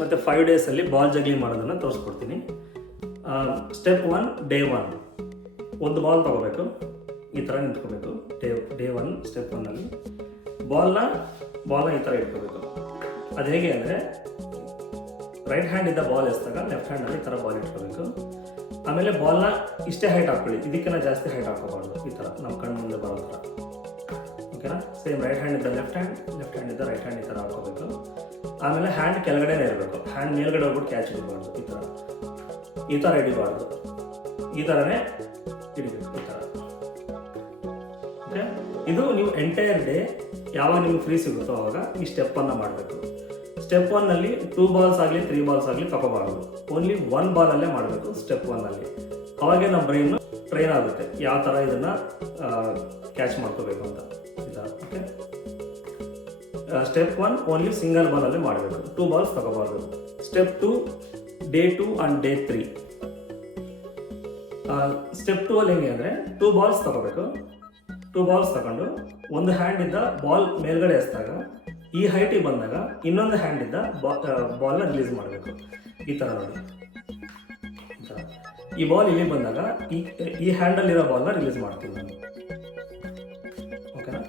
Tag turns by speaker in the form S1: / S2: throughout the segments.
S1: ಮತ್ತು ಫೈವ್ ಡೇಸಲ್ಲಿ ball juggling ಮಾಡೋದನ್ನು ತೋರಿಸ್ಕೊಡ್ತೀನಿ. ಸ್ಟೆಪ್ ಒನ್ ಡೇ ಒನ್ ಒಂದು ಬಾಲ್ ತೊಗೋಬೇಕು. ಈ ಥರ ನಿಂತ್ಕೋಬೇಕು. ಡೇ ಡೇ ಒನ್ ಸ್ಟೆಪ್ ಒನ್ನಲ್ಲಿ ಬಾಲ್ನ ಬಾಲ್ನ ಈ ಥರ ಇಟ್ಕೋಬೇಕು. ಅದು ಹೇಗೆ ಅಂದರೆ ರೈಟ್ ಹ್ಯಾಂಡಿಂದ ಬಾಲ್ ಎಸ್ದಾಗ ಲೆಫ್ಟ್ ಹ್ಯಾಂಡಲ್ಲಿ ಈ ಥರ ಬಾಲ್ ಇಟ್ಕೋಬೇಕು. ಆಮೇಲೆ ಬಾಲ್ನ ಇಷ್ಟೇ ಹೈಟ್ ಹಾಕ್ಕೊಳ್ಳಿ. ಇದಕ್ಕಿಂತ ಜಾಸ್ತಿ ಹೈಟ್ ಹಾಕೋಬಾರ್ದು ಈ ಥರ ನಮ್ಮ ಕಣ್ಣು ಮುಂದೆ ಬಾಲ್ ಥರ ಓಕೆನಾ ಸೇಮ್ ರೈಟ್ ಹ್ಯಾಂಡ್ ಇದ್ದ ಲೆಫ್ಟ್ ಹ್ಯಾಂಡ್ ಲೆಫ್ಟ್ ಹ್ಯಾಂಡ್ ಇದ್ದ ರೈಟ್ ಹ್ಯಾಂಡ್ ಈ ಥರ ಹಾಕೋಬೇಕು ಆಮೇಲೆ ಹ್ಯಾಂಡ್ ಕೆಳಗಡೆನೇ ಇರಬೇಕು. ಹ್ಯಾಂಡ್ ಮೇಲ್ಗಡೆ ಹೋಗ್ಬಿಟ್ಟು ಕ್ಯಾಚ್ ಹಿಡಿಬಾರ್ದು. ಈ ಥರ ಈ ಥರ ಹಿಡಿಬಾರ್ದು. ಈ ಥರನೇ ಹಿಡಿಬೇಕು, ಈ ಥರ ಓಕೆ ಇದು ನೀವು ಎಂಟೈರ್ ಡೇ ಯಾವಾಗ ನಿಮ್ಗೆ ಫ್ರೀ ಸಿಗುತ್ತೋ ಅವಾಗ ಈ ಸ್ಟೆಪ್ಪನ್ನು ಮಾಡಬೇಕು. ಸ್ಟೆಪ್ ಒನ್ನಲ್ಲಿ ಟೂ ಬಾಲ್ಸ್ ಆಗಲಿ ತ್ರೀ ಬಾಲ್ಸ್ ಆಗಲಿ ತಗೋಬಾರ್ದು ಓನ್ಲಿ ಒನ್ ಬಾಲಲ್ಲೇ ಮಾಡಬೇಕು ಸ್ಟೆಪ್ ಒನ್ನಲ್ಲಿ ಅವಾಗೆ ನಮ್ಮ ಬ್ರೈನು ಟ್ರೈನ್ ಆಗುತ್ತೆ. ಯಾವ ಥರ ಇದನ್ನು ಕ್ಯಾಚ್ ಮಾಡ್ಕೋಬೇಕು ಅಂತ. ಸ್ಟೆಪ್ ಒನ್ ಓನ್ಲಿ ಸಿಂಗಲ್ ಬಾಲಲ್ಲೇ ಮಾಡಬೇಕು. Two balls ತಗೋಬಾರ್ದು. Step two day two and day three step two ಅಲ್ಲಿ ಹೆಂಗೆ ಅಂದರೆ ಟೂ ಬಾಲ್ಸ್ ತಗೋಬೇಕು. ಟೂ ಬಾಲ್ಸ್ ತಗೊಂಡು ಒಂದು ಹ್ಯಾಂಡಿಂದ ಬಾಲ್ ಮೇಲ್ಗಡೆ ಎಸ್ದಾಗ, ಈ ಹೈಟಿಗೆ ಬಂದಾಗ ಇನ್ನೊಂದು ಹ್ಯಾಂಡಿಂದ ಬಾಲ್ನ ರಿಲೀಸ್ ಮಾಡಬೇಕು. ಈ ಥರ ನೋಡಿ. ಈ ಬಾಲ್ ಇಲ್ಲಿ ಬಂದಾಗ ಈ ಈ ಹ್ಯಾಂಡಲ್ಲಿರೋ ಬಾಲ್ನ ರಿಲೀಸ್ ಮಾಡ್ತೀನಿ ನಾನು. ಓಕೆನಾ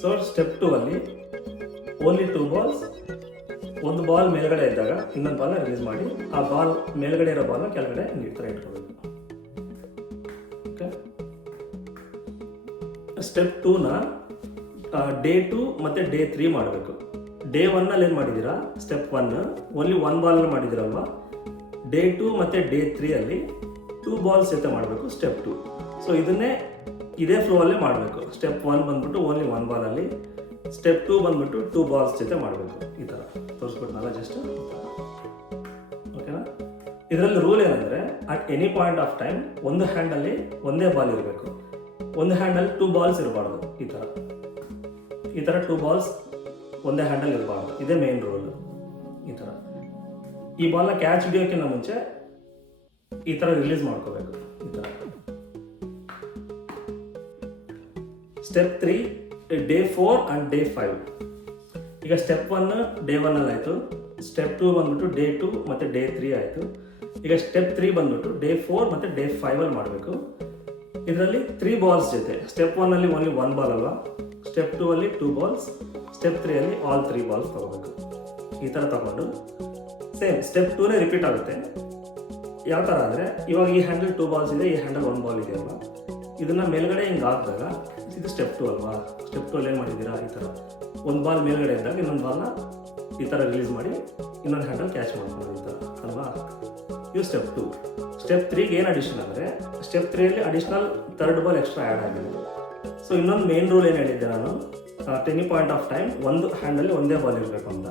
S1: ಸೊ ಸ್ಟೆಪ್ ಟೂ ಅಲ್ಲಿ ಓನ್ಲಿ ಟೂ ಬಾಲ್ಸ್ ಒಂದು ಬಾಲ್ ಮೇಲ್ಗಡೆ ಇದ್ದಾಗ ಇನ್ನೊಂದು ಬಾಲ್ನ ರಿಲೀಸ್ ಮಾಡಿ, ಆ ಬಾಲ್ ಮೇಲ್ಗಡೆ ಇರೋ ಬಾಲ್ನ ಕೆಳಗಡೆ ನೀಡ್ತಾರೆ ಥರ ಓಕೆ ಸ್ಟೆಪ್ ಟೂನ ಡೇ ಟೂ ಮತ್ತು ಡೇ ತ್ರೀ ಮಾಡಬೇಕು. ಡೇ ಒನ್ನಲ್ಲಿ ಏನು ಮಾಡಿದ್ದೀರಾ? ಸ್ಟೆಪ್ ಒನ್ ಓನ್ಲಿ ಒನ್ ಬಾಲಲ್ಲಿ ಮಾಡಿದ್ದೀರಲ್ವಾ? ಡೇ ಟೂ ಮತ್ತು ಡೇ ತ್ರೀಯಲ್ಲಿ ಟೂ ಬಾಲ್ಸ್ ಜೊತೆ ಮಾಡಬೇಕು ಸ್ಟೆಪ್ ಟು ಸೊ ಇದನ್ನೇ ಇದೇ ಫ್ಲೋ ಅಲ್ಲೇ ಮಾಡಬೇಕು. ಸ್ಟೆಪ್ ಒನ್ ಬಂದ್ಬಿಟ್ಟು ಓನ್ಲಿ ಒನ್ ಬಾಲಲ್ಲಿ ಸ್ಟೆಪ್ ಟೂ ಬಂದ್ಬಿಟ್ಟು ಟೂ ಬಾಲ್ಸ್ ಜೊತೆ ಮಾಡಬೇಕು. ಈ ಥರ ತೋರಿಸ್ಬಿಟ್ನಲ್ಲ ಜಸ್ಟ್ ಓಕೆನಾ ಇದರಲ್ಲಿ ರೂಲ್ ಏನಂದರೆ at any point of time ಒಂದು ಹ್ಯಾಂಡಲ್ಲಿ ಒಂದೇ ಬಾಲ್ ಇರಬೇಕು. ಒಂದು ಹ್ಯಾಂಡಲ್ಲಿ ಟೂ ಬಾಲ್ಸ್ ಇರಬಾರ್ದು. ಈ ಥರ ಈ ಥರ ಟೂ ಬಾಲ್ಸ್ ಒಂದೇ ಹ್ಯಾಂಡಲ್ ಇರಬಾರ್ದು. ಇದೇ ಮೇನ್ ರೂಲ್ ಈ ಥರ ಈ ಬಾಲ್ನ ಕ್ಯಾಚ್ ಹಿಡಿಯೋಕ್ಕಿಂತ ಮುಂಚೆ ಈ ಥರ ರಿಲೀಸ್ ಮಾಡ್ಕೋಬೇಕು. ಈ ಥರ step three day four and day five ಈಗ ಸ್ಟೆಪ್ ಒನ್ ಡೇ ಒನ್ನಲ್ಲಿ ಆಯಿತು ಸ್ಟೆಪ್ ಟೂ ಬಂದ್ಬಿಟ್ಟು ಡೇ ಟು ಮತ್ತು ಡೇ ತ್ರೀ ಆಯಿತು. ಈಗ ಸ್ಟೆಪ್ ತ್ರೀ ಬಂದ್ಬಿಟ್ಟು ಡೇ ಫೋರ್ ಮತ್ತು ಡೇ ಫೈವಲ್ಲಿ ಮಾಡಬೇಕು. ಇದರಲ್ಲಿ ತ್ರೀ ಬಾಲ್ಸ್ ಜೊತೆ. ಸ್ಟೆಪ್ ಒನ್ನಲ್ಲಿ ಓನ್ಲಿ ಒನ್ ಬಾಲ್ ಅಲ್ವಾ? ಸ್ಟೆಪ್ ಟೂ ಅಲ್ಲಿ ಟೂ ಬಾಲ್ಸ್ ಸ್ಟೆಪ್ ತ್ರೀಯಲ್ಲಿ ಆಲ್ ತ್ರೀ ಬಾಲ್ಸ್ ತಗೋಬೇಕು. ಈ ಥರ ತಗೊಂಡು. ಸೇಮ್ ಸ್ಟೆಪ್ ಟೂನೇ ರಿಪೀಟ್ ಆಗುತ್ತೆ. ಯಾವ ಥರ ಅಂದರೆ, ಇವಾಗ ಈ ಹ್ಯಾಂಡಲ್ ಟೂ ಬಾಲ್ಸ್ ಇದೆ, ಈ ಹ್ಯಾಂಡಲ್ ಒನ್ ಬಾಲ್ ಇದೆ ಅಲ್ವಾ? ಇದನ್ನು ಮೇಲ್ಗಡೆ ಹಿಂಗೆ ಹಾಕಿದಾಗ ಇದು ಸ್ಟೆಪ್ ಟು ಅಲ್ವಾ? ಸ್ಟೆಪ್ ಟು ಅಲ್ಲಿ ಏನು ಮಾಡಿದ್ದೀರಾ? ಈ ಥರ ಒಂದು ಬಾಲ್ ಮೇಲ್ಗಡೆ ಇದ್ದಾಗ ಇನ್ನೊಂದು ಬಾಲ್ನ ಈ ಥರ ರಿಲೀಸ್ ಮಾಡಿ ಇನ್ನೊಂದು ಹ್ಯಾಂಡಲ್ ಕ್ಯಾಚ್ ಮಾಡ್ಕೊಂಡು ಈ ಥರ ಅಲ್ವಾ? ಇದು ಸ್ಟೆಪ್ ಟು ಸ್ಟೆಪ್ ತ್ರೀಗೆ ಏನು ಅಡಿಷನ್ ಅಂದರೆ step ತ್ರೀಯಲ್ಲಿ additional third ball extra add ಆಗಿದೆ. ಸೊ ಇನ್ನೊಂದು ಮೇನ್ ರೂಲ್ ಏನು ಹೇಳಿದ್ದೆ ನಾನು? ಟೆನಿ ಪಾಯಿಂಟ್ ಆಫ್ ಟೈಮ್ ಒಂದು ಹ್ಯಾಂಡಲ್ಲಿ ಒಂದೇ ಬಾಲ್ ಇರಬೇಕು ಅಂತ.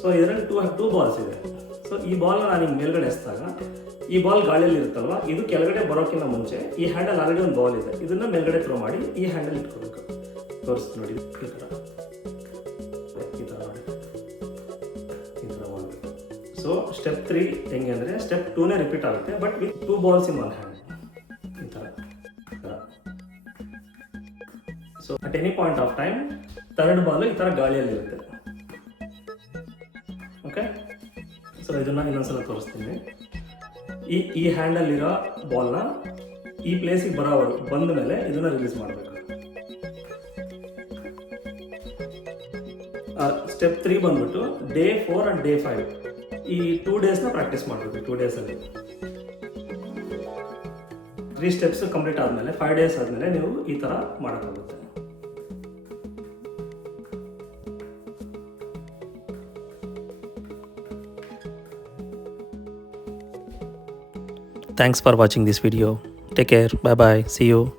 S1: ಸೊ ಇದರಲ್ಲಿ ಟೂ ಟೂ ಬಾಲ್ಸ್ ಇದೆ. ಸೊ ಈ ಬಾಲ್ನ ನಾನು ನಿಮ್ಗೆ ಮೇಲ್ಗಡೆ ಎಸ್ದಾಗ, ಈ ಬಾಲ್ ಗಾಳಿಯಲ್ಲಿ ಇರುತ್ತಲ್ವ, ಇದು ಕೆಳಗಡೆ ಬರೋಕ್ಕಿಂತ ಮುಂಚೆ ಈ ಹ್ಯಾಂಡಲ್ ಆಲ್ರೆಡಿ ಒಂದು ಬಾಲ್ ಇದೆ. ಇದನ್ನ ಮೇಲ್ಗಡೆ ಥ್ರೋ ಮಾಡಿ ಈ ಹ್ಯಾಂಡಲ್ ಇಟ್ಕೋಬೇಕು. ತೋರಿಸ್ತು ನೋಡಿ, ಈ ಥರ ಸೊ ಸ್ಟೆಪ್ ತ್ರೀ ಹೆಂಗೆ ಅಂದರೆ ಸ್ಟೆಪ್ ಟೂನೇ ರಿಪೀಟ್ ಆಗುತ್ತೆ but with two balls in one hand ಈ ಥರ so at any point of time third ball ಈ ಥರ ಗಾಳಿಯಲ್ಲಿರುತ್ತೆ ಓಕೆ ಸೊ ಇದನ್ನ ಇನ್ನೊಂದ್ಸಲ ತೋರಿಸ್ತೀನಿ. ಈ ಈ ಹ್ಯಾಂಡಲ್ಲಿರೋ ಬಾಲ್ನ ಈ ಪ್ಲೇಸಿಗೆ ಬರೋವರು ಬಂದ ಮೇಲೆ ಇದನ್ನ ರಿಲೀಸ್ ಮಾಡಬೇಕು. ಸ್ಟೆಪ್ ತ್ರೀ ಬಂದ್ಬಿಟ್ಟು day four and day five ಈ ಟೂ ಡೇಸ್ನ ಪ್ರಾಕ್ಟೀಸ್ ಮಾಡಬೇಕು ಟೂ ಡೇಸಲ್ಲಿ ತ್ರೀ ಸ್ಟೆಪ್ಸ್ ಕಂಪ್ಲೀಟ್ ಆದಮೇಲೆ ಫೈವ್ ಡೇಸ್ ಆದಮೇಲೆ ನೀವು ಈ ಥರ ಮಾಡೋಕ್ಕಾಗುತ್ತೆ.
S2: Thanks for watching this video. Take care. Bye bye. See you.